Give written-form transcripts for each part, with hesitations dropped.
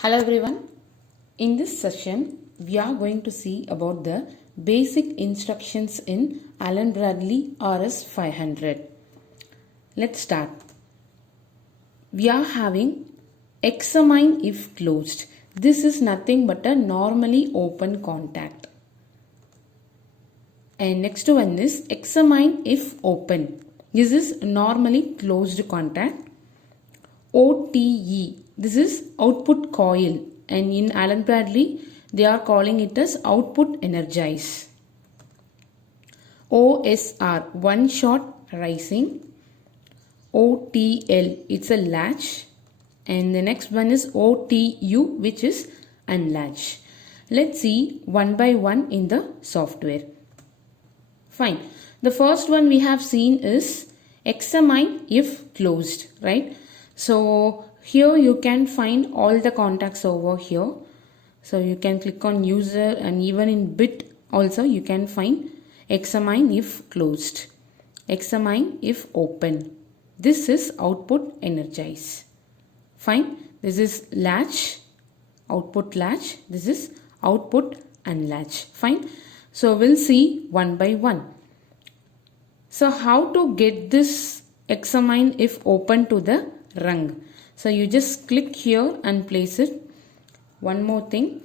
Hello everyone. In this session, we are going to see about the basic instructions in Allen-Bradley RS500. Let's start. We are having examine if closed. This is nothing but a normally open contact. And next one is examine if open. This is normally closed contact. OTE. This is output coil, and in Allen-Bradley they are calling it as output energize. OSR, one shot rising. OTL, it's a latch, and the next one is OTU, which is unlatch. Let's see one by one in the software. Fine. The first one we have seen is examine if closed, right? So here you can find all the contacts over here. So you can click on user, and even in bit also you can find examine if closed, examine if open. This is output energize. Fine. This is latch, output latch. This is output unlatch. Fine. So we'll see one by one. So how to get this examine if open to the rung? So you just click here and place it. One more thing,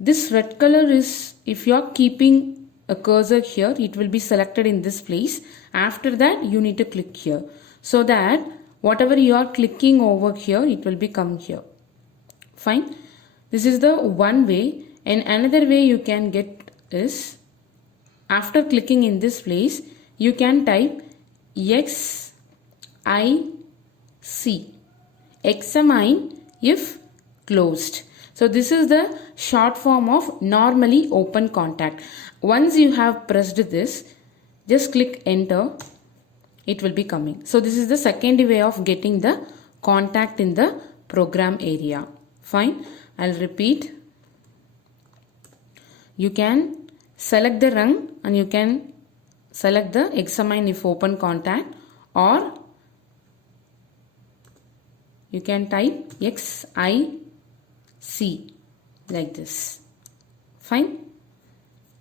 this red color is, if you are keeping a cursor here, it will be selected in this place. After that you need to click here, so that whatever you are clicking over here, it will become here. Fine. This is the one way, and another way you can get is, after clicking in this place, you can type XIC, examine if closed. So this is the short form of normally open contact. Once you have pressed this, just click enter, it will be coming. So this is the second way of getting the contact in the program area. Fine. I'll repeat. You can select the rung and you can select the examine if open contact, or you can type XIC like this. Fine.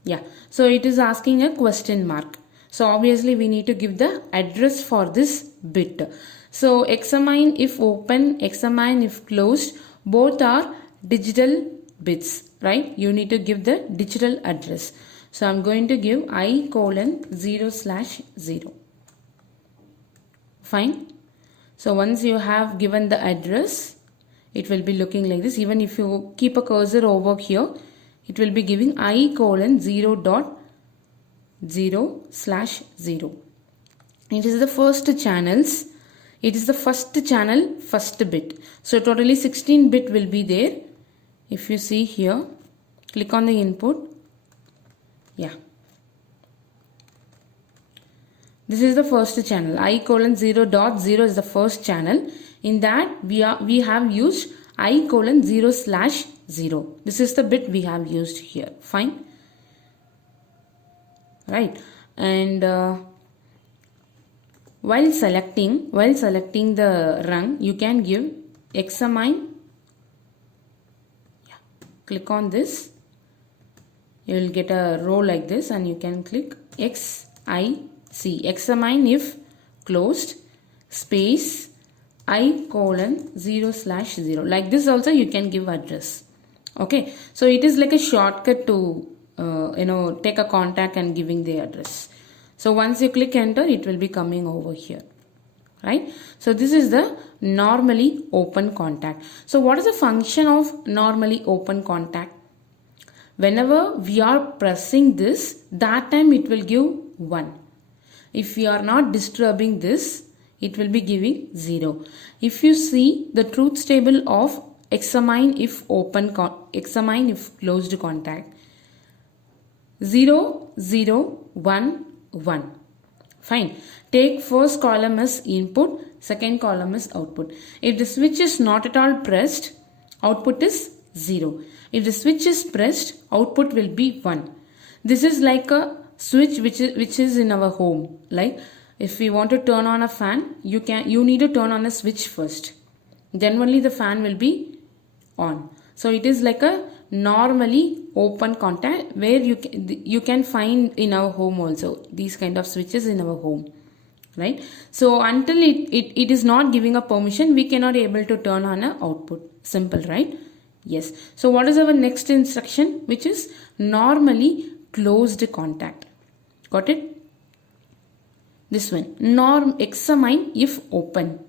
Yeah. So it is asking a question mark. So obviously we need to give the address for this bit. So examine if open, examine if closed, both are digital bits, right? You need to give the digital address. So I'm going to give I:0/0. Fine. So once you have given the address, it will be looking like this. Even if you keep a cursor over here, it will be giving I:0.0/0. It is the first channels. It is the first channel, first bit. So totally 16 bit will be there. If you see here, click on the input. Yeah. This is the first channel. I:0.0 is the first channel. In that we have used I:0/0. This is the bit we have used here. Fine. Right. And while selecting the rung, you can give examine. Yeah. Click on this. You will get a row like this, and you can click XIC, examine if closed, space I:0/0. Like this also you can give address. Okay. So it is like a shortcut to take a contact and giving the address. So once you click enter, it will be coming over here. Right. So this is the normally open contact. So what is the function of normally open contact? Whenever we are pressing this, that time it will give 1. If we are not disturbing this, it will be giving 0. If you see the truth table of examine if open, examine if closed contact, 0, 0, 1, 1. Fine. Take first column as input, second column as output. If the switch is not at all pressed, output is 0. If the switch is pressed, output will be 1. This is like a switch which is in our home. Like if we want to turn on a fan, you need to turn on a switch first. Then only the fan will be on. So it is like a normally open contact where you can find in our home also, these kind of switches in our home, right? So until it is not giving a permission, we cannot able to turn on a output. Simple, right? Yes. So what is our next instruction, which is normally closed contact? Got it? This one, norm examine if open.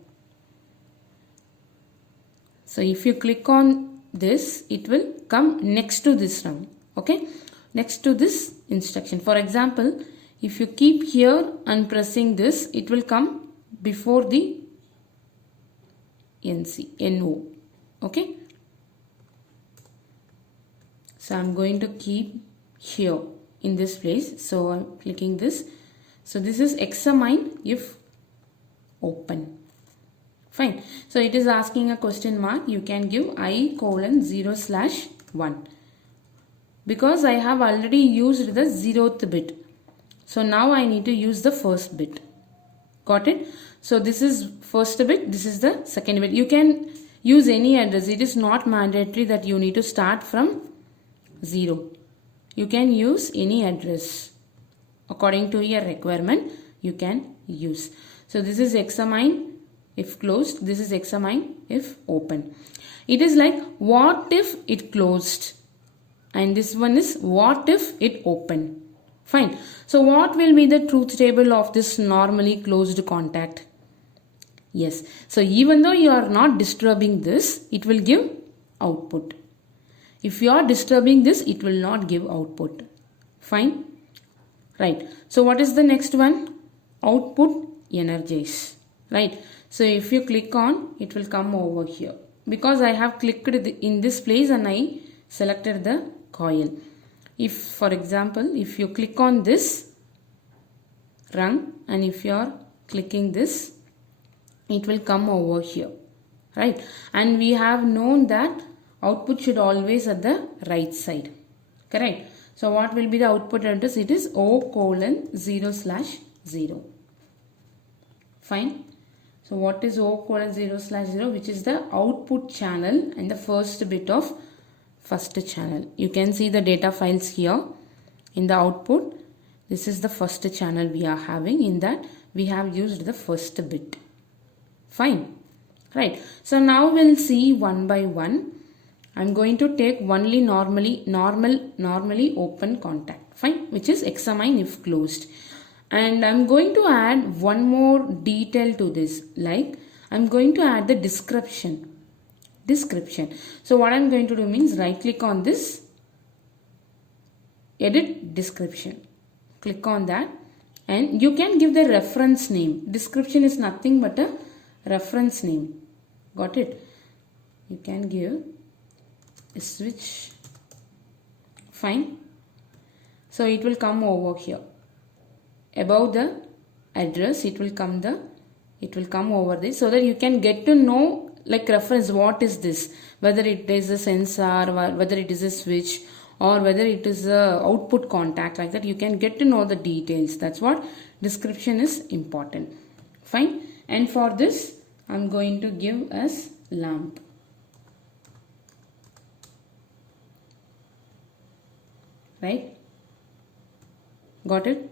So if you click on this, it will come next to this rung. Okay, next to this instruction. For example, if you keep here and pressing this, it will come before the NO. Okay. So I'm going to keep here in this place. So I'm clicking this. So this is examine if open. Fine. So it is asking a question mark. You can give I:0/1 because I have already used the 0th bit. So now I need to use the first bit. Got it? So this is first bit. This is the second bit. You can use any address. It is not mandatory that you need to start from 0. You can use any address according to your requirement. You can use. So this is examine if closed. This is examine if open. It is like what if it closed, and this one is what if it open. Fine. So what will be the truth table of this normally closed contact? Yes. So even though you are not disturbing this, it will give output. If you are disturbing this, it will not give output. Fine. Right. So what is the next one? Output energize. Right. So if you click on, it will come over here. Because I have clicked in this place and I selected the coil. If, for example, if you click on this rung and if you are clicking this, it will come over here. Right. And we have known that output should always at the right side. Correct. So what will be the output address? It is O:0/0. Fine. So what is O:0/0, which is the output channel and the first bit of first channel. You can see the data files here in the output. This is the first channel we are having. In that we have used the first bit. Fine. Right. So now we'll see one by one. I'm going to take only normally open contact. Fine. Which is examine if closed. And I'm going to add one more detail to this. Like I'm going to add the description. So what I'm going to do means right click on this. Edit description. Click on that. And you can give the reference name. Description is nothing but a reference name. Got it? You can give a switch. Fine. So it will come over here. Above the address, it will come over this, so that you can get to know like reference what is this, whether it is a sensor, whether it is a switch, or whether it is a output contact, like that you can get to know the details. That's what description is important. Fine. And for this I'm going to give as lamp. Right. Got it?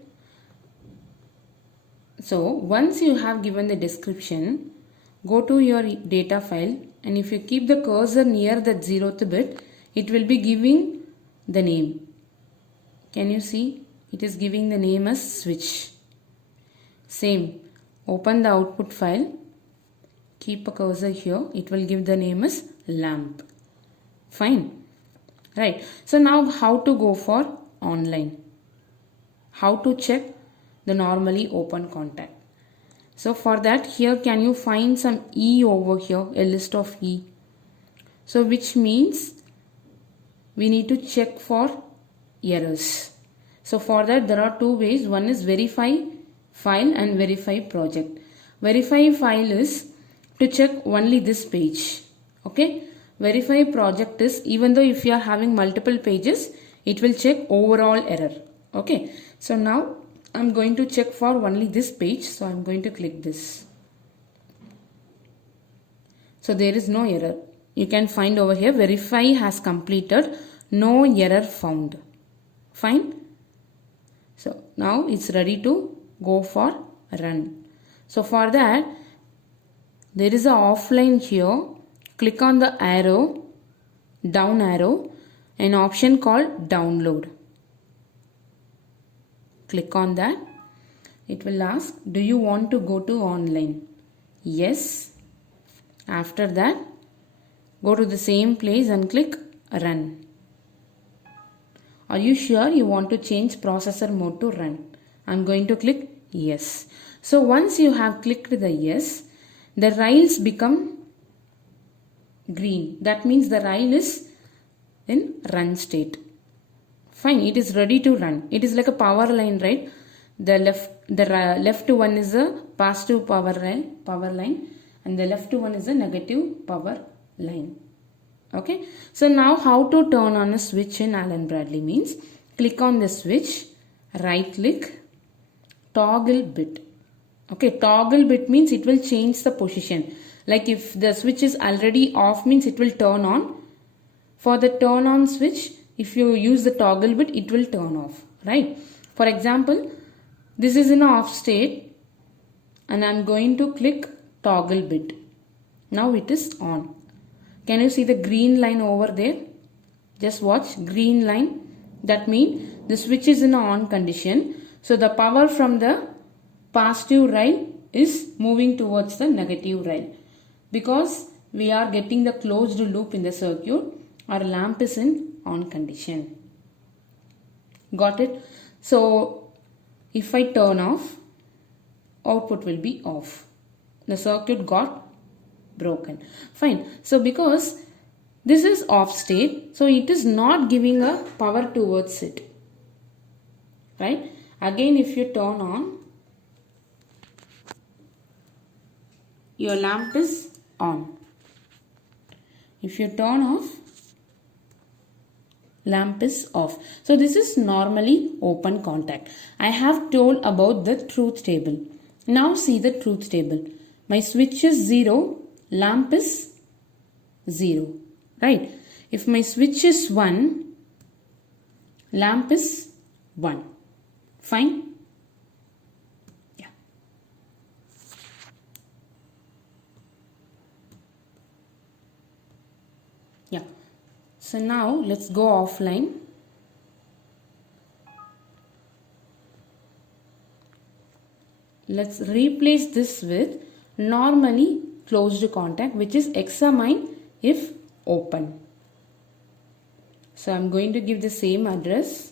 So once you have given the description, go to your data file, and if you keep the cursor near that 0th bit, it will be giving the name. Can you see? It is giving the name as switch. Same. Open the output file. Keep a cursor here. It will give the name as lamp. Fine. Right. So now how to go for online? How to check the normally open contact? So for that, here can you find some E over here, a list of E. So which means we need to check for errors. So for that there are two ways. One is verify file and verify project. Verify file is to check only this page. Okay. Verify project is even though if you are having multiple pages, it will check overall error. Okay. So now I'm going to check for only this page. So I'm going to click this. So there is no error. you can find over here, verify has completed, no error found. Fine. So now it's ready to go for run. So for that, there is a offline here. Click on the arrow, down arrow, an option called download. Click on that. It will ask, do you want to go to online? Yes. After that, go to the same place and click run. Are you sure you want to change processor mode to run? I'm going to click yes. So once you have clicked the yes, the rails become green. That means the rail is in run state. Fine, it is ready to run. It is like a power line, right? The left one is a positive power line, and the left one is a negative power line. Okay, so now how to turn on a switch in Allen-Bradley means click on the switch, right click, toggle bit. Okay, toggle bit means it will change the position. Like if the switch is already off means it will turn on. For the turn on switch, if you use the toggle bit, it will turn off, right? For example, this is in off state and I'm going to click toggle bit. Now it is on. Can you see the green line over there? Just watch, green line. That means the switch is in on condition. So the power from the positive rail is moving towards the negative rail. Because we are getting the closed loop in the circuit, our lamp is in on condition. Got it? So if I turn off, output will be off. The circuit got broken. Fine. So because this is off state, so it is not giving a power towards it. Right? Again, if you turn on, your lamp is on. If you turn off, lamp is off. So this is normally open contact. I have told about the truth table. Now see the truth table. My switch is 0, lamp is 0. Right? If my switch is 1, lamp is 1. Fine? Yeah. Yeah. So now let's go offline. Let's replace this with normally closed contact, which is examine if open. So I'm going to give the same address.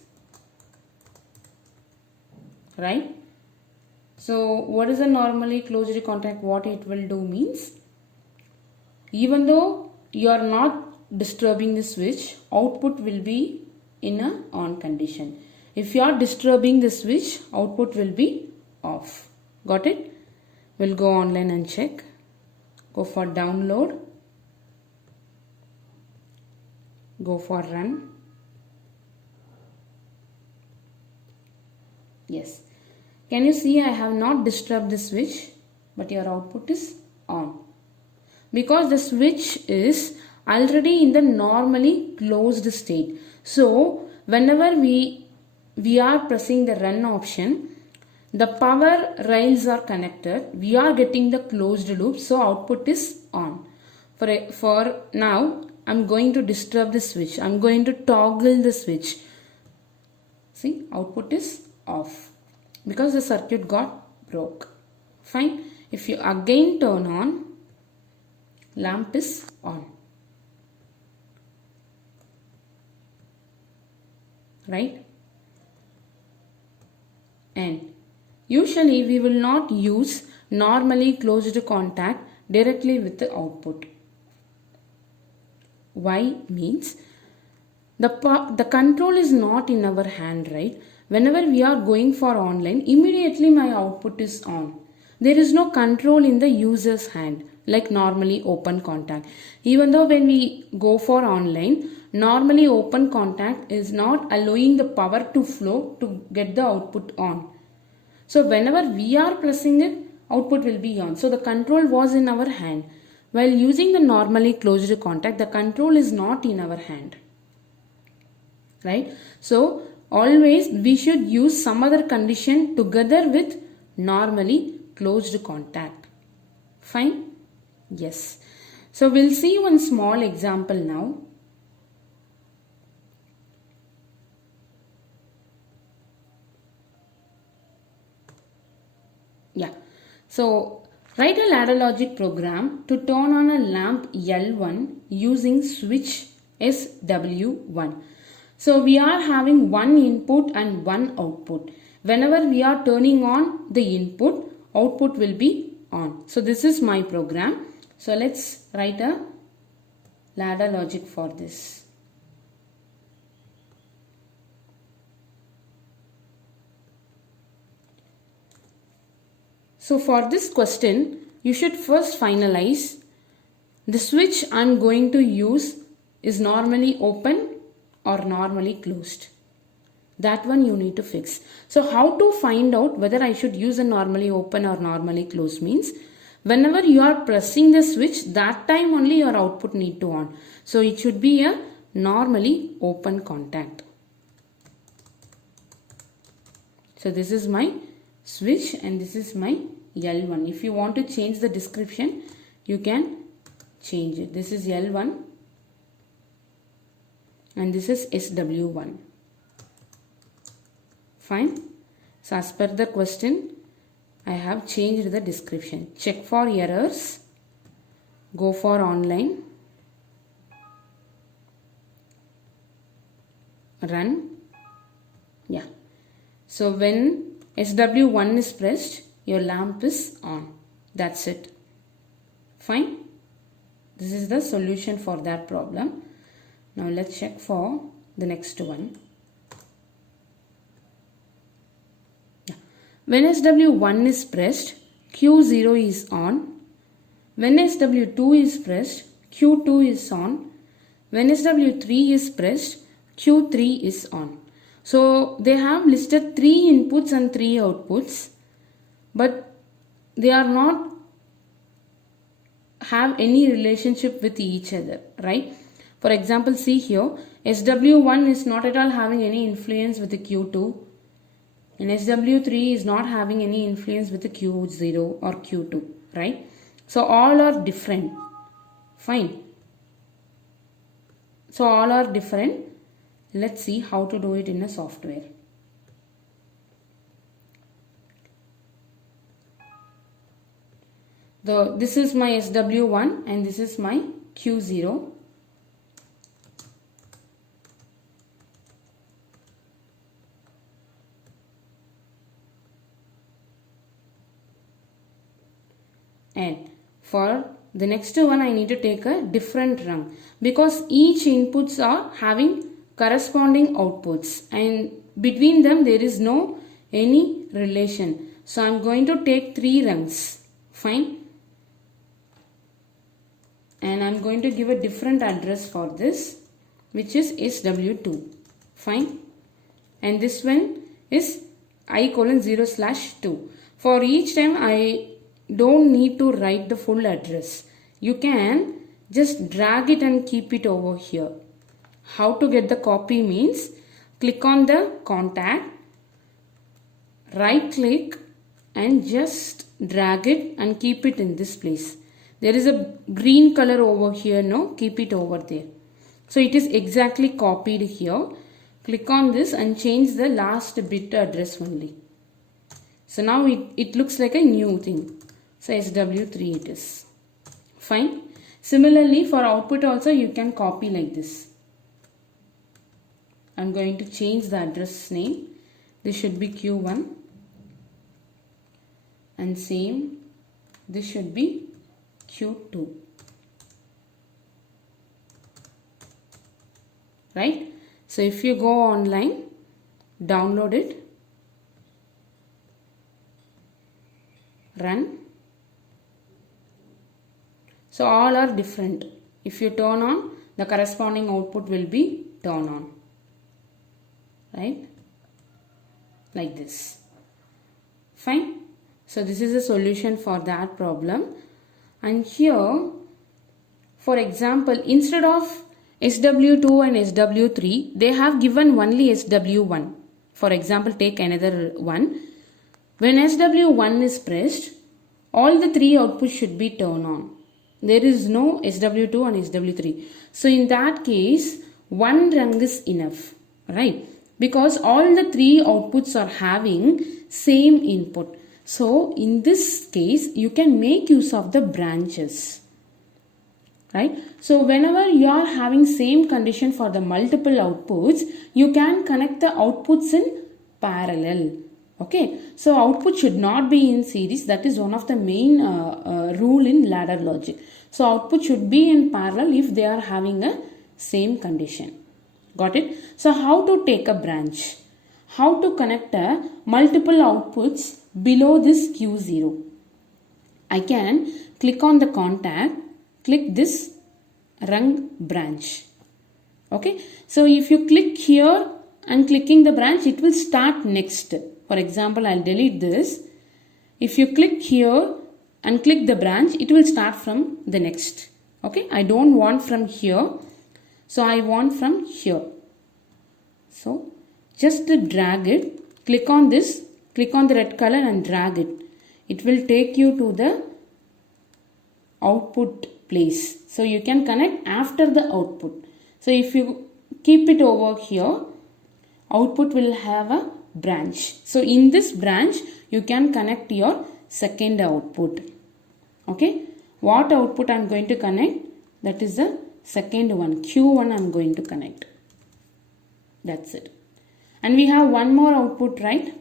Right? So what is a normally closed contact? What it will do means, even though you are not disturbing the switch, output will be in a on condition. If you are disturbing the switch, output will be off. Got it? We'll go online and check. Go for download. Go for run. Yes. Can you see I have not disturbed the switch, but your output is on. Because the switch is already in the normally closed state. So whenever we are pressing the run option, the power rails are connected. We are getting the closed loop. So output is on. For now, I'm going to disturb the switch. I'm going to toggle the switch. See, output is off because the circuit got broke. Fine. If you again turn on, lamp is on. Right? And usually we will not use normally closed contact directly with the output. Why means the control is not in our hand, right? Whenever we are going for online, immediately my output is on. There is no control in the user's hand like normally open contact. Even though when we go for online, normally open contact is not allowing the power to flow to get the output on. So whenever we are pressing it, output will be on. So the control was in our hand. while using the normally closed contact, the control is not in our hand, right? So always we should use some other condition together with normally closed contact. Fine? Yes. So we'll see one small example now. Yeah. So write a ladder logic program to turn on a lamp L1 using switch SW1. So we are having one input and one output. Whenever we are turning on the input, output will be on. So this is my program. So let's write a ladder logic for this. So for this question, you should first finalize the switch I'm going to use is normally open or normally closed. That one you need to fix. So how to find out whether I should use a normally open or normally closed means whenever you are pressing the switch, that time only your output need to on. So it should be a normally open contact. So this is my switch and this is my L1. If you want to change the description, you can change it. This is L1 and this is SW1. Fine. So as per the question, I have changed the description. Check for errors. Go for online. Run. Yeah. So when SW1 is pressed, your lamp is on. That's it. Fine. This is the solution for that problem. Now let's check for the next one. When SW1 is pressed, Q0 is on. When SW2 is pressed, Q2 is on. When SW3 is pressed, Q3 is on. So they have listed 3 inputs and 3 outputs, but they are not have any relationship with each other, right? For example, see here, SW1 is not at all having any influence with the Q2. And SW3 is not having any influence with the Q0 or Q2, right? So all are different. Fine. So all are different. Let's see how to do it in a software. This is my SW1 and this is my Q0. And for the next one, I need to take a different rung because each inputs are having corresponding outputs and between them there is no any relation. So I'm going to take 3 rungs. Fine. And I'm going to give a different address for this, which is SW2. Fine. And this one is I:0/2. For each time I don't need to write the full address. You can just drag it and keep it over here. How to get the copy means click on the contact, right click and just drag it and keep it in this place. There is a green color over here, no? Keep it over there. So it is exactly copied here. Click on this and change the last bit address only. So now it looks like a new thing. So SW3 it is. Fine. Similarly for output also you can copy like this. I'm going to change the address name. This should be Q1. And same, this should be Q2. Right? So if you go online, download it, run. So all are different. If you turn on, the corresponding output will be turn on. Right? Like this. Fine. So this is a solution for that problem. And here For example, instead of SW2 and SW3, they have given only SW1. For example, take another one. When SW1 is pressed, all the three outputs should be turned on. There is no SW2 and SW3. So in that case, one rung is enough, right? Because all the three outputs are having same input. So in this case, you can make use of the branches, right? So whenever you are having same condition for the multiple outputs, you can connect the outputs in parallel. Okay, so output should not be in series. That is one of the main rule in ladder logic. So output should be in parallel if they are having a same condition. Got it? So how to take a branch? How to connect a multiple outputs below this Q0? I can click on the contact, click this rung branch. Okay, so if you click here and clicking the branch, it will start next. For example, I'll delete this. If you click here and click the branch, it will start from the next. Okay, I don't want from here. So I want from here. So just drag it, click on this, click on the red color and drag it. It will take you to the output place. So you can connect after the output. So if you keep it over here, output will have a branch. So in this branch, you can connect your second output. Okay, what output I am going to connect? That is the second one, Q1 I am going to connect. That's it. And we have one more output, right?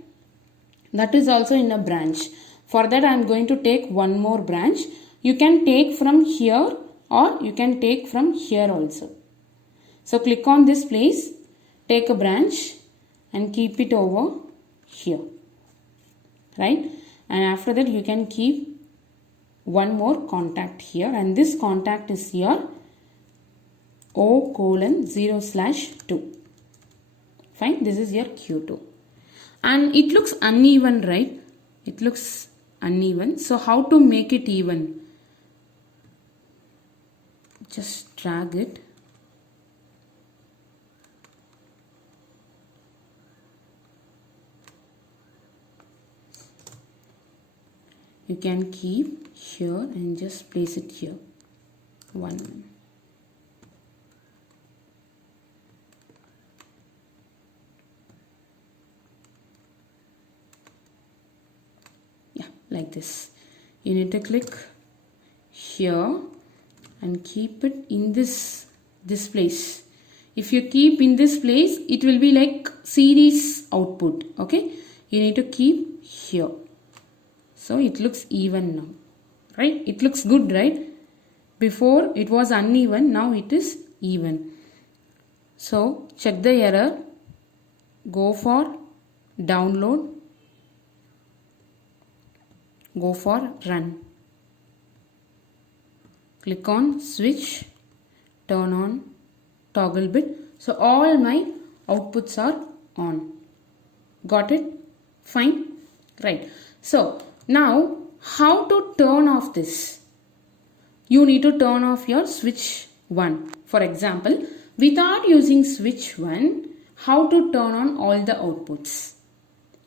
That is also in a branch. For that I am going to take one more branch. You can take from here or you can take from here also. So click on this place, take a branch and keep it over here, right? And after that you can keep one more contact here, and this contact is here O:0/2. Fine, this is your Q2. And it looks uneven, right? It looks uneven. So how to make it even? Just drag it. You can keep here and just place it here. One. Yeah, like this. You need to click here and keep it in this place. If you keep in this place, it will be like series output. Okay, you need to keep here. So it looks even now, right? It looks good, right? Before it was uneven, now it is even. So check the error, go for download, go for run. Click on switch, turn on toggle bit. So all my outputs are on. Got it? Fine? Right. So now how to turn off this? You need to turn off your switch 1. For example, without using switch 1, how to turn on all the outputs?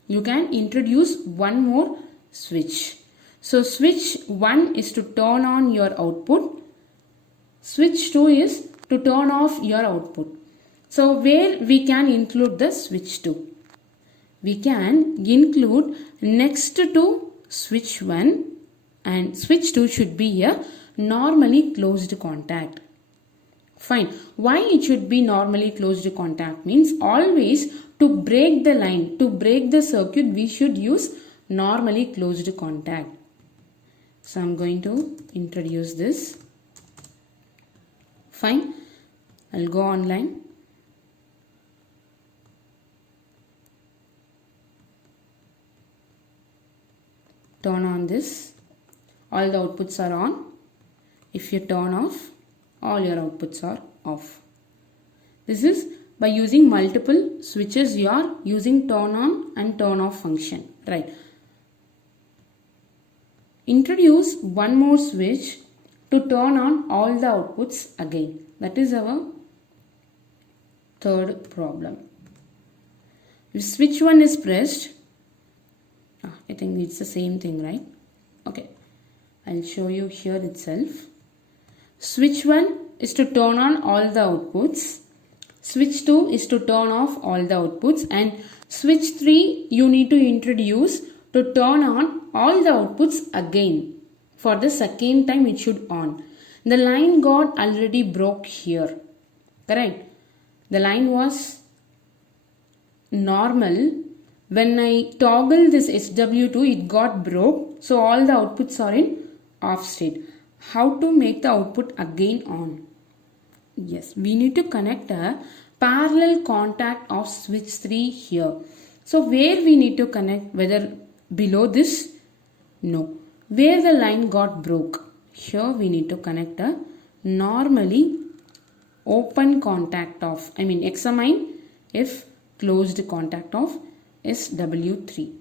You can introduce one more switch. So switch 1 is to turn on your output. Switch 2 is to turn off your output. So where we can include the switch 2? We can include next to switch 1, and switch 2 should be a normally closed contact. Fine. Why it should be normally closed contact means always to break the line, to break the circuit, we should use normally closed contact. So I'm going to introduce this. Fine. I'll go online. Turn on this. All the outputs are on. If you turn off, all your outputs are off. This is by using multiple switches, you are using turn on and turn off function, right? Introduce one more switch to turn on all the outputs again. That is our third problem. If switch 1 is pressed, I think it's the same thing, right? Okay, I'll show you here itself. Switch 1 is to turn on all the outputs. Switch 2 is to turn off all the outputs, and switch 3 you need to introduce to turn on all the outputs again. For the second time it should on. The line got already broke here, correct? The line was normal. When I toggle this SW2, it got broke. So all the outputs are in off state. How to make the output again on? Yes, we need to connect a parallel contact of switch 3 here. So where we need to connect, whether below this? No. Where the line got broke, here we need to connect a normally open contact of, examine if closed contact of SW3.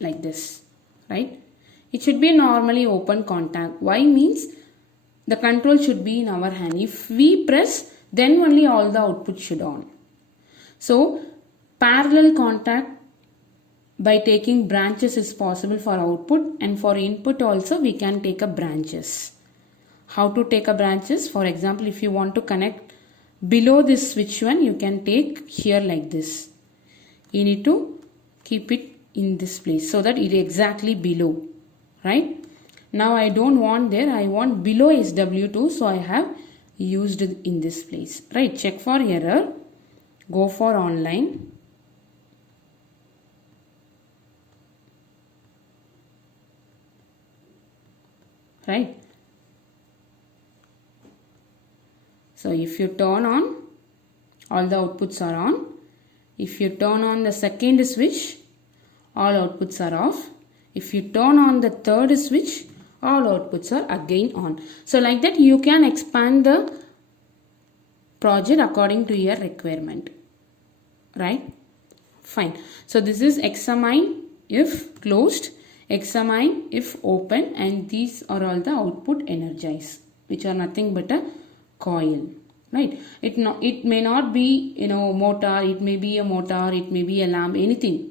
Like this, right? It should be normally open contact. Why means the control should be in our hand. If we press, then only all the output should on. So parallel contact by taking branches is possible for output, and for input also we can take a branches. How to take a branches? For example, if you want to connect below this switch 1, you can take here like this. You need to keep it in this place so that it is exactly below, right? Now I don't want there, I want below SW2, so I have used it in this place, right? Check for error, go for online. Right? So if you turn on, all the outputs are on. If you turn on the second switch, all outputs are off. If you turn on the third switch, all outputs are again on. So like that you can expand the project according to your requirement. Right? Fine. So this is examine if closed, examine if open, and these are all the output energize, which are nothing but a coil, right? It may not be motor, it may be a motor, it may be a lamp, anything,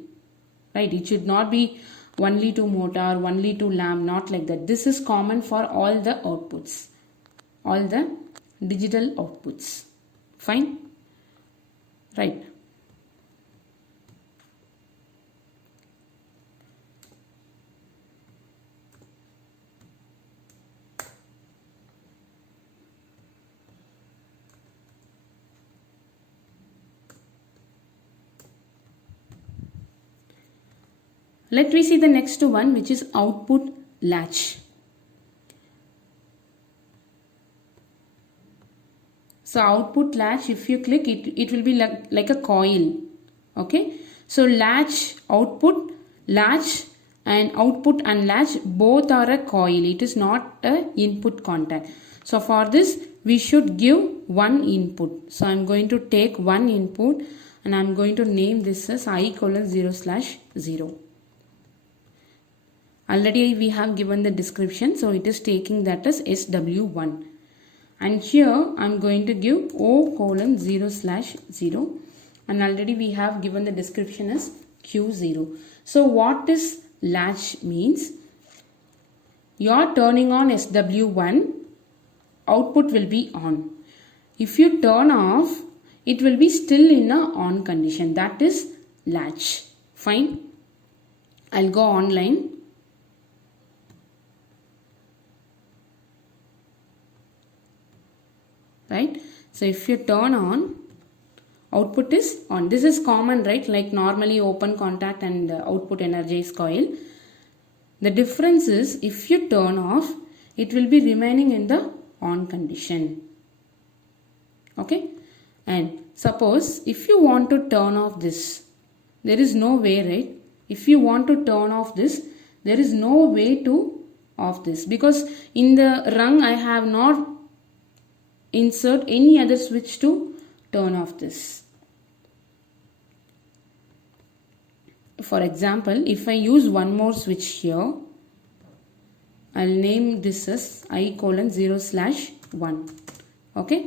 right? It should not be only to motor, only to lamp, not like that. This is common for all the outputs, all the digital outputs. Fine, right? Let me see the next one, which is output latch. So output latch, if you click it, it will be like a coil. Okay. So latch, output, latch, and output and latch both are a coil. It is not a input contact. So for this, we should give one input. So I'm going to take one input and I'm going to name this as I:0/0. Already we have given the description, so it is taking that as SW1. And here I am going to give O:0/0, and already we have given the description as Q0. So what is latch means? You are turning on SW1, output will be on. If you turn off, it will be still in a on condition. That is latch. Fine. I'll go online. Right? So if you turn on, output is on. This is common, right? Like normally open contact and output energized coil. The difference is if you turn off, it will be remaining in the on condition. Okay? And suppose if you want to turn off this, there is no way, right? If you want to turn off this, there is no way to off this, because in the rung I have not insert any other switch to turn off this. For example, if I use one more switch here, I'll name this as I:0/1. Okay.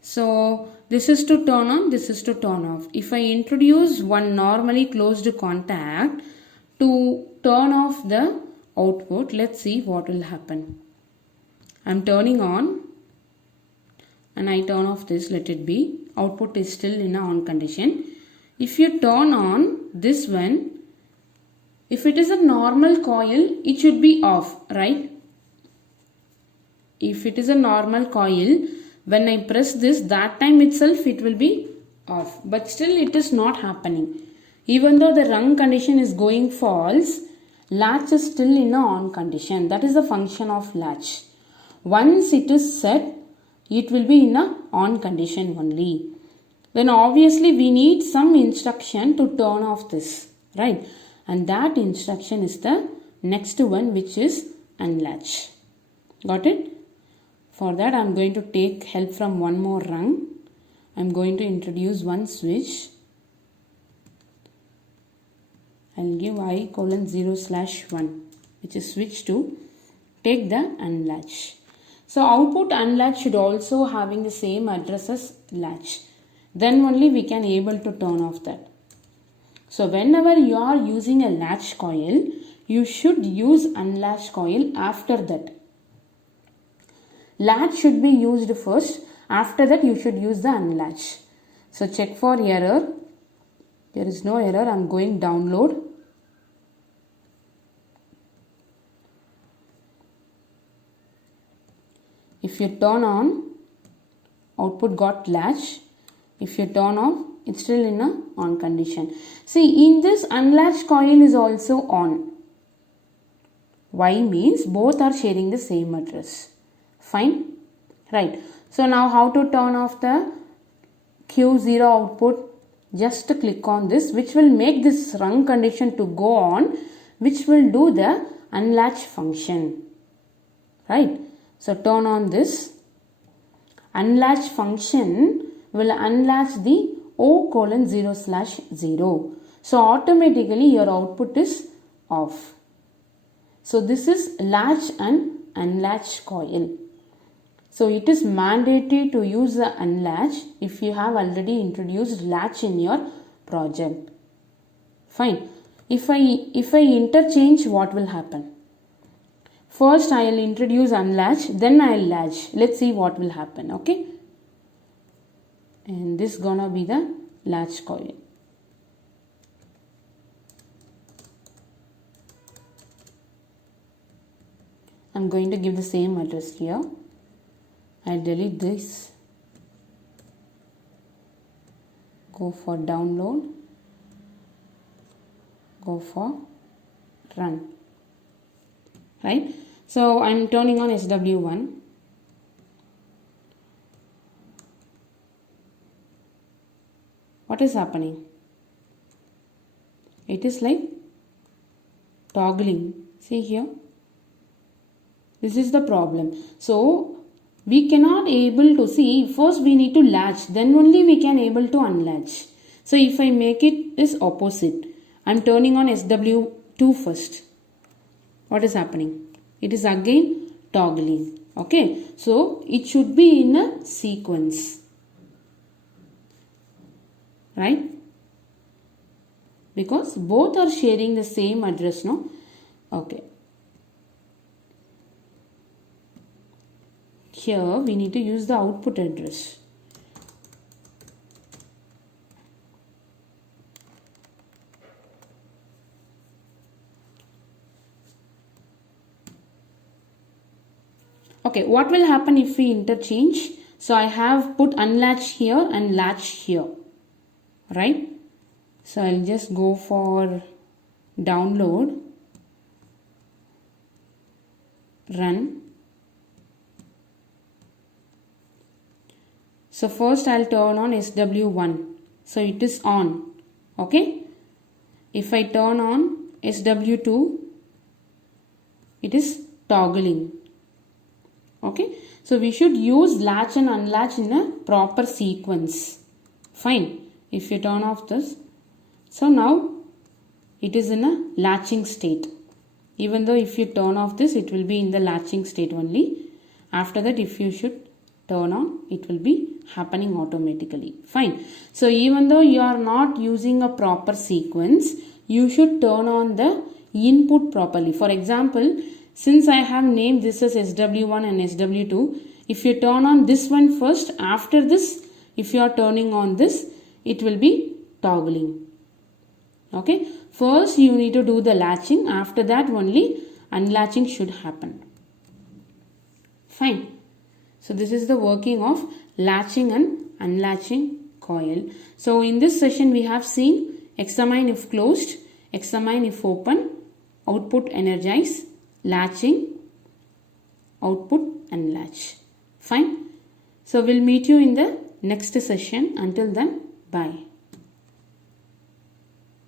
So this is to turn on, this is to turn off. If I introduce one normally closed contact to turn off the output, let's see what will happen. I'm turning on and I turn off this, let it be. Output is still in a on condition. If you turn on this one, if it is a normal coil, it should be off, right? If it is a normal coil, when I press this, that time itself it will be off. But still it is not happening. Even though the rung condition is going false, latch is still in a on condition. That is the function of latch. Once it is set, it will be in a on condition only. Then obviously we need some instruction to turn off this, right? And that instruction is the next one, which is unlatch. Got it? For that I am going to take help from one more rung. I am going to introduce one switch. I will give I:0/1, which is switch to take the unlatch. So output unlatch should also having the same address as latch. Then only we can able to turn off that. So whenever you are using a latch coil, you should use unlatch coil after that. Latch should be used first. After that you should use the unlatch. So check for error. There is no error. I am going download. If you turn on, output got latch. If you turn off, it's still in a on condition. See, in this unlatched coil is also on. Why means both are sharing the same address. Fine? Right. So now how to turn off the Q0 output? Just click on this, which will make this rung condition to go on, which will do the unlatch function. Right. So turn on this. Unlatch function will unlatch the O:0/0. So automatically your output is off. So this is latch and unlatch coil. So it is mandatory to use the unlatch if you have already introduced latch in your project. Fine. If I interchange, what will happen? First I will introduce unlatch, then I will latch. Let's see what will happen. Okay. And this gonna be the latch coil. I'm going to give the same address here. I delete this. Go for download. Go for run. Right? So I'm turning on SW1. What is happening? It is like toggling. See here. This is the problem. So we cannot able to see. First we need to latch. Then only we can able to unlatch. So if I make it is opposite. I am turning on SW2 first. What is happening? It is again toggling. Okay. So it should be in a sequence. Right? Because both are sharing the same address, no? Okay. Here we need to use the output address. Okay, what will happen if we interchange? So I have put unlatch here and latch here. Right? So I'll just go for download, run. So first I'll turn on SW1. So it is on. Okay. If I turn on SW2, it is toggling. Okay. So we should use latch and unlatch in a proper sequence. Fine. If you turn off this, so now it is in a latching state. Even though if you turn off this, it will be in the latching state only. After that, if you should turn on, it will be happening automatically. Fine. So even though you are not using a proper sequence, you should turn on the input properly. For example, since I have named this as SW1 and SW2, if you turn on this one first, after this, if you are turning on this, it will be toggling. Okay. First you need to do the latching. After that only unlatching should happen. Fine. So this is the working of latching and unlatching coil. So in this session we have seen examine if closed, examine if open, output energize, latching, output unlatch. Fine. So we'll meet you in the next session. Until then, bye.